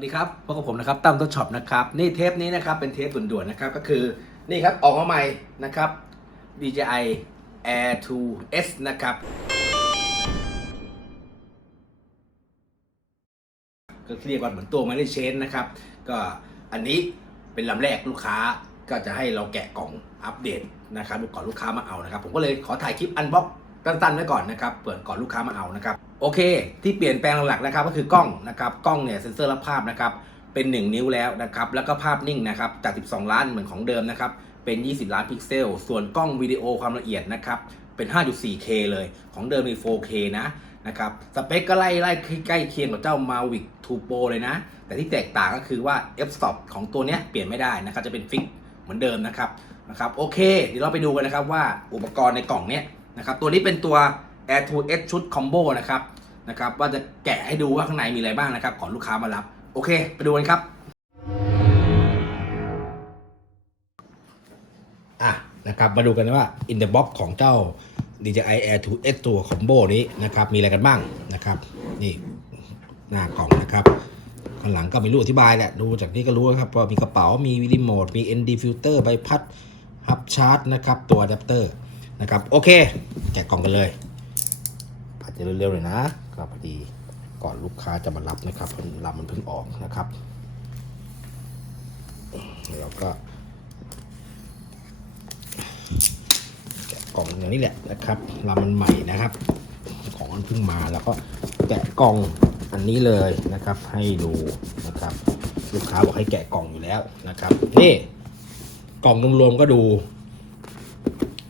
วัสดีครับพบกับผมนะครับตั้มต้นช็อปนะครับนี่เทปนี้นะครับเป็นเทปด่วนๆนะครับก็คือนี่ครับออกมาใหม่นะครับ DJI Air 2 S นะครับ ก็เรียกว่าเหมือนตัวไม่ได้เชนนะครับ ก็อันนี้เป็นลำแรกลูกค้าก็จะให้เราแกะกล่องอัปเดตนะครับก่อนลูกค้ามาเอานะครับ ผมก็เลยขอถ่ายคลิปอันบ็อก สั้นๆไว้ก่อนนะครับเปิดก่อนลูกค้ามาเอานะครับโอเค ที่เปลี่ยนแปลงหลักๆนะครับก็คือกล้องนะครับกล้องเนี่ยเซ็นเซอร์รับภาพนะครับเป็น 1 นิ้วแล้วนะครับแล้วก็ภาพนิ่งนะครับจาก 12 ล้านเหมือนของเดิมนะครับเป็น 20 ล้านพิกเซล ส่วนกล้องวิดีโอความละเอียดนะครับเป็น 5.4K เลยของเดิมมี 4K นะนะครับสเปคก็ไล่ไล่ใกล้เคียงกับเจ้า Mavic 2 Pro เลยนะ แต่ที่แตกต่างก็คือว่า f-stop ของตัวเนี้ยเปลี่ยนไม่ได้นะครับจะเป็นฟิกเหมือนเดิมนะครับนะครับโอเค เดี๋ยวเราไปดูกันนะครับว่าอุปกรณ์ในกล่องเนี้ย นะครับตัวนี้เป็นตัว Air 2 S ชุดคอมโบนะครับนะครับว่าจะแกะให้ดูว่าข้างในมีอะไรบ้างนะครับก่อนลูกค้ามารับ โอเค ไปดูกันครับอะนะครับมาดูกันว่า in the box ของเจ้า DJI Air 2 S ตัวคอมโบนี้นะครับมีอะไรกันบ้างนะครับนี่หน้ากล่องนะครับข้างหลังก็มีรูปอธิบายแหละ ดูจากนี้ก็รู้นะครับว่ามีกระเป๋ามีรีโมทมี ND filter ใบพัดฮับชาร์จนะครับตัวอะแดปเตอร์ นะครับ โอเค แกะกล่องกันเลยอาจจะเร็วๆหน่อยนะก็พอดีก่อนลูกค้าจะมารับนะครับราะลำมันเพิ่งออกนะครับแล้วก็แกะกล่องอย่างนี้แหละนะครับลำมันใหม่นะครับ ของมันเพิ่งมาแล้วก็แกะกล่องอันนี้เลยนะครับ ให้ดูนะครับ ลูกค้าบอกให้แกะกล่องอยู่แล้วนะครับ นี่กล่องรวมๆก็ดู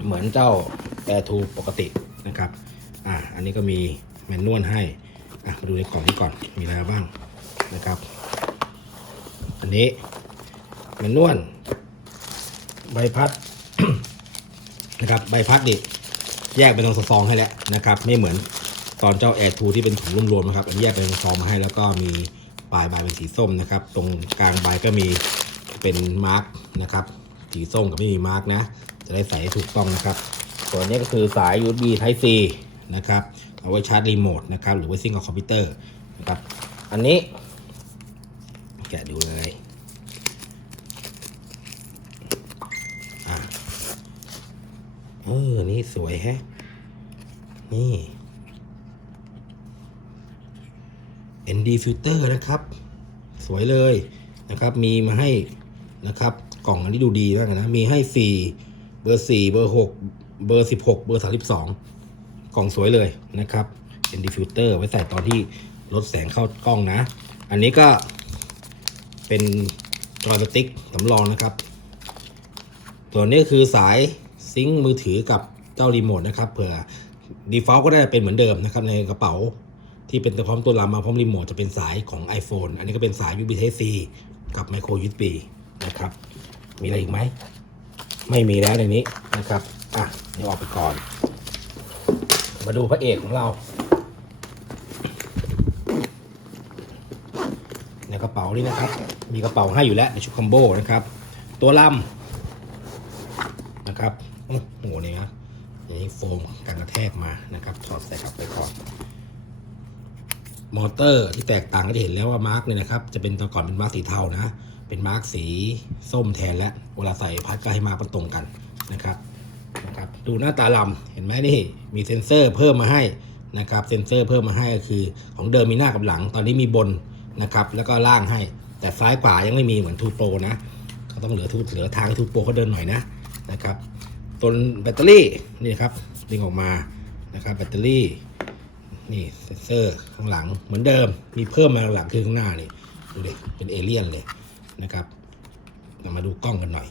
เหมือนเจ้า Air 2ปกตินะครับอ่าอันนี้ก็มีแมนนวลให้อะมาดูในกล่องนี้ก่อนมีอะไรบ้างนะครับ อันนี้แมนนวลใบพัดนะครับใบพัดดิแยกเป็นซองให้แล้วนะครับ ไม่เหมือนตอนเจ้า Air 2ที่เป็นถุงรวมๆนะครับอันนี้แยกเป็นซองมาให้แล้วก็มีปลายใบเป็นสีส้มนะครับ ตรงกลางใบก็มีเป็นมาร์กนะครับสีส้มกับไม่มีมาร์กนะ จะได้ใส่ถูกต้องนะครับส่วนนี้ก็คือสาย USB Type C นะครับเอาไว้ชาร์จรีโมทนะครับหรือไว้ซิงกับคอมพิวเตอร์นะครับอันนี้แกะดูเลยอะเออ นี่สวยแฮะ นี่ ND filter นะครับ สวยเลยนะครับ มีมาให้นะครับ กล่องอันนี้ดูดีมากนะ มีให้4 เบอร์4เบอร์6เบอร์16เบอร์32กล่องสวยเลยนะครับ ND filter ไว้ใส่ตอนที่ลดแสงเข้ากล้องนะ อันนี้ก็เป็นจอยสติ๊กสำรองนะครับ ตัวนี้คือสายซิงค์มือถือกับเจ้ารีโมทนะครับเผื่อ default ก็ได้เป็นเหมือนเดิมนะครับในกระเป๋าที่เป็นตัวพร้อมตัวลำมาพร้อมรีโมทจะเป็นสายของ iPhone อันนี้ก็เป็นสาย USB Type C กับ Micro USB นะครับ มีอะไรอีกไหม ไม่มีแล้วในนี้นะครับอะนี่ออกไปก่อน มาดูพระเอกของเรา ในกระเป๋านี่นะครับ มีกระเป๋าให้อยู่แล้วในชุดคอมโบนะครับ ตัวลำนะครับโอ้โหนี่นะอย่างนี้โฟมกันกระแทกมานะครับถอดใส่กลับไปก่อน มอเตอร์ที่แตกต่างก็จะเห็นแล้วว่ามาร์กเนี่ยนะครับจะเป็นตอนก่อนเป็นมาร์กสีเทานะ เป็นมาร์กสีส้มแทนแล้วเวลาใส่พัดก็ให้มาร์กตรงกันนะครับนะครับ ดูหน้าตาลำเห็นไหมนี่มีเซ็นเซอร์เพิ่มมาให้นะครับเซ็นเซอร์เพิ่มมาให้ก็คือของเดิมมีหน้ากับหลัง ตอนนี้มีบนนะครับแล้วก็ล่างให้ แต่ซ้ายขวายังไม่มีเหมือนทูโปรนะเขาต้องเหลือทูเหลือทางทูโปรเขาเดินหน่อยนะนะครับตัวแบตเตอรี่นี่นะครับดึงออกมานะครับแบตเตอรี่ นี่เซนเซอร์ข้างหลังเหมือนเดิมมีเพิ่มมาหลังคือข้างหน้านี่ดูเดิเป็นเอเลี่ยนเลยนะครับเรามาดูกล้องกันหน่อย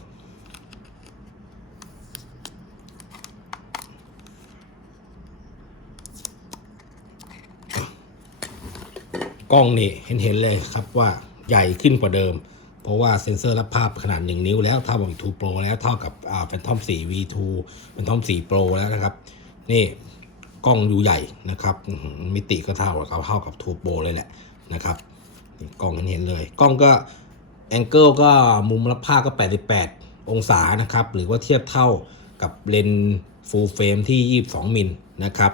กล้องนี่เห็นเห็นเลยครับว่าใหญ่ขึ้นกว่าเดิม เพราะว่าเซ็นเซอร์รับภาพขนาด 1 นิ้วแล้วเท่ากับ2 Pro แล้วเท่ากับอ่า Phantom 4 V2 Phantom 4 Pro แล้วนะครับ นี่ กล้องดูใหญ่นะครับมิติก็เท่ากับเท่ากับทูโปเลยแหละนะครับกล้องเห็นเลย กล้องก็แองเกิลก็มุมรับภาพก็ 88 องศานะครับ หรือว่าเทียบเท่ากับเลนส์ฟูลเฟรมที่ 22 มิลนะครับ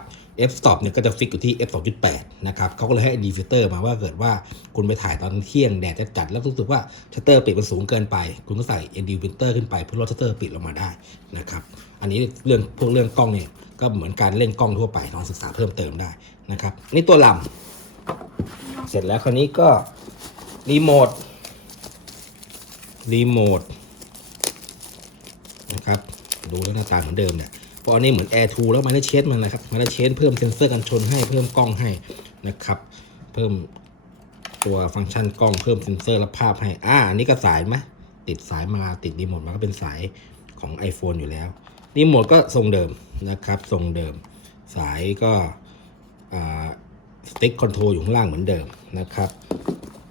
f stop เนี่ยก็จะฟิกอยู่ที่ f 2.8นะครับเขาก็เลยให้ดีฟิเตอร์มาว่าเกิดว่าคุณไปถ่ายตอนเที่ยงแดดจะจัดแล้วรู้สึกว่าชัตเตอร์ปิดมันสูงเกินไป คุณก็ใส่ ND filter ขึ้นไปเพื่อลดชัตเตอร์ปิดลงมาได้นะครับ อันนี้เรื่องพวกเรื่องกล้องเนี่ย ก็เหมือนการเล่นกล้องทั่วไปลองศึกษาเพิ่มเติมได้นะครับ นี่ตัวลำเสร็จแล้วคราวนี้ก็รีโมทรีโมทนะครับดูแล้วหน้าตาเหมือนเดิมเนี่ยพราะอันนี้เหมือน Air 2 แล้วมันได้เชนมันนะครับมันได้เชนเพิ่มเซนเซอร์กันชนให้เพิ่มกล้องให้นะครับ เพิ่มตัวฟังก์ชันกล้องเพิ่มเซนเซอร์รับภาพให้อ่าอันนี้ก็สายไหมติดสายมาติดรีโมทมาก็เป็นสายของ iPhone อยู่แล้ว รีโมทก็ทรงเดิมนะครับ ทรงเดิม สายก็สติ๊กคอนโทรลอยู่ข้างล่างเหมือนเดิมนะครับ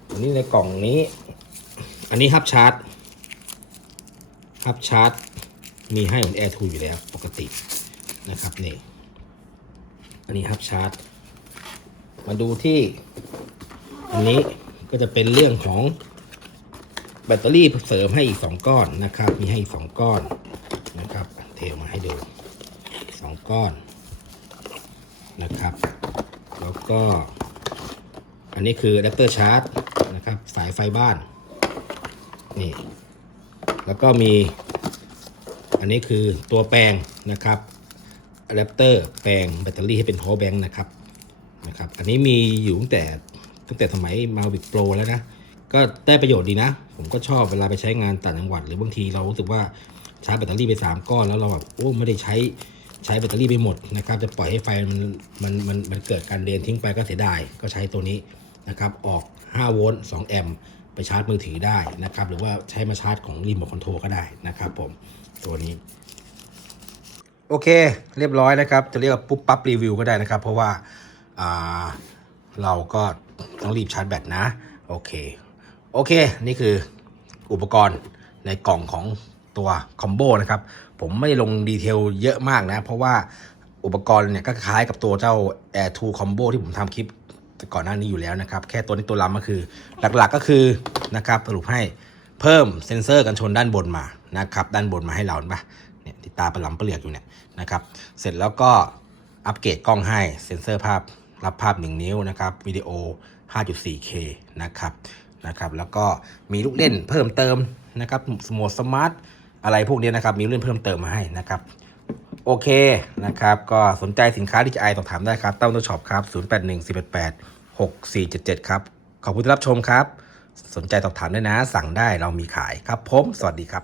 อันนี้ในกล่องนี้ อันนี้ฮับชาร์จฮับชาร์จ มีให้เหมือน Air 2อยู่แล้วปกตินะครับนี่อันนี้ฮับชาร์จ มาดูที่ อันนี้ก็จะเป็นเรื่องของแบตเตอรี่เสริมให้อีก 2 ก้อนนะครับ มีให้อีก 2 ก้อนนะครับ เทมาให้ดู2ก้อนนะครับ แล้วก็ อันนี้คืออะแดปเตอร์ชาร์จนะครับสายไฟบ้านนี่แล้วก็มีอันนี้คือตัวแปลงนะครับอะแดปเตอร์แปลงแบตเตอรี่ให้เป็น power bank นะครับนะครับ อันนี้มีอยู่ตั้งแต่ตั้งแต่สมัย Mavic Pro แล้วนะ ก็ได้ประโยชน์ดีนะ ผมก็ชอบเวลาไปใช้งานต่างจังหวัด หรือบางทีเรารู้สึกว่า ชาร์จแบตเตอรี่ไป 3 ก้อนแล้วเราแบบโอ้ไม่ได้ใช้ใช้แบตเตอรี่ไปหมดนะครับจะปล่อยให้ไฟมันมันมันมันเกิดการเดนทิ้งไปก็เสียดายก็ใช้ตัวนี้นะครับออก 5 โวลต์ 2 แอมป์ไปชาร์จมือถือได้นะครับหรือว่าใช้มาชาร์จของรีโมทคอนโทรลก็ได้นะครับผมตัวนี้ โอเค เรียบร้อยนะครับ จะเรียกว่าปุ๊บปั๊บรีวิวก็ได้นะครับ เพราะว่าอ่าเราก็ต้องรีบชาร์จแบตนะ โอเค โอเค นี่คืออุปกรณ์ในกล่องของ ตัวคอมโบนะครับ ผมไม่ลงดีเทลเยอะมากนะ เพราะว่าอุปกรณ์เนี่ยก็คล้ายกับตัวเจ้า Air 2 Combo ที่ผมทำคลิปก่อนหน้านี้อยู่แล้วนะครับ แค่ตัวนี้ตัวล้ำก็คือหลักๆก็คือนะครับสรุปให้เพิ่มเซ็นเซอร์กันชนด้านบนมานะครับด้านบนมาให้เราเห็นปะเนี่ยติดตาประหลเปลือกอยู่เนี่ยนะครับเสร็จแล้วก็อัปเกรดกล้องให้เซ็นเซอร์ภาพรับภาพ 1 นิ้วนะครับวิดีโอ 5.4K นะครับนะครับแล้วก็มีลูกเล่นเพิ่มเติมนะครับสโมสมาร์ท อะไรพวกนี้นะครับ มีเรื่องเพิ่มเติมมาให้นะครับ โอเคนะครับ ก็สนใจสินค้า DJI สอบถามได้ครับเต้าตัวช็อปครับ 081 488 6477 ครับ ขอบคุณที่รับชมครับ สนใจสอบถามได้นะ สั่งได้เรามีขายครับผม สวัสดีครับ